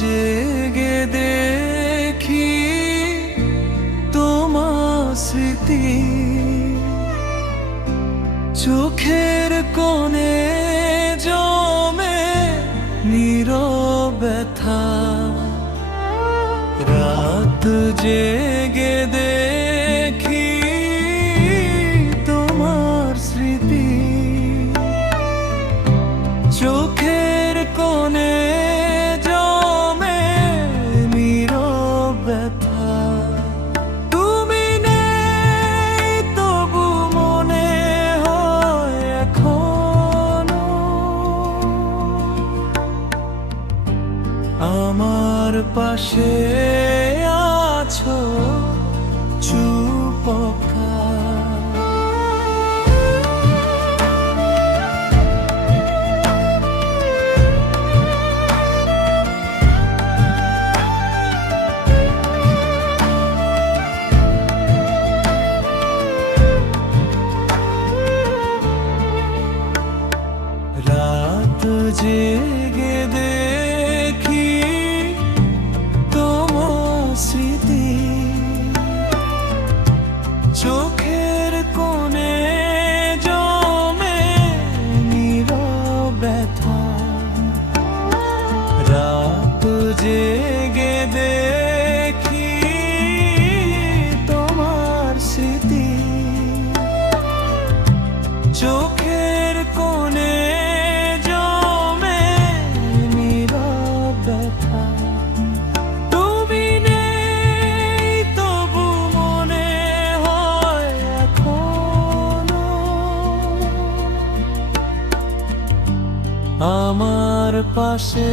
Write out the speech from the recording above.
জেগে দেখি তোমার স্মৃতি, চোখের কোণে জমে নীরব ব্যথা। রাত জেগে দেখি তোমার স্মৃতি, চোখের কোণে জমে নীরব ব্যথা। তুমি নেই তবু মনে হয় এখনো আমার পাশে আছো চুপকা। রাত জেগে দেখি তোমার স্মৃতি, চোখের কোণে জমে নীরব ব্যথা। রাত জেগে দেখি তোমার স্মৃতি, চোখের কোণে জমে নীরব ব্যথা। তুমি নেই তবু মনে হয় এখনো আমার পাশে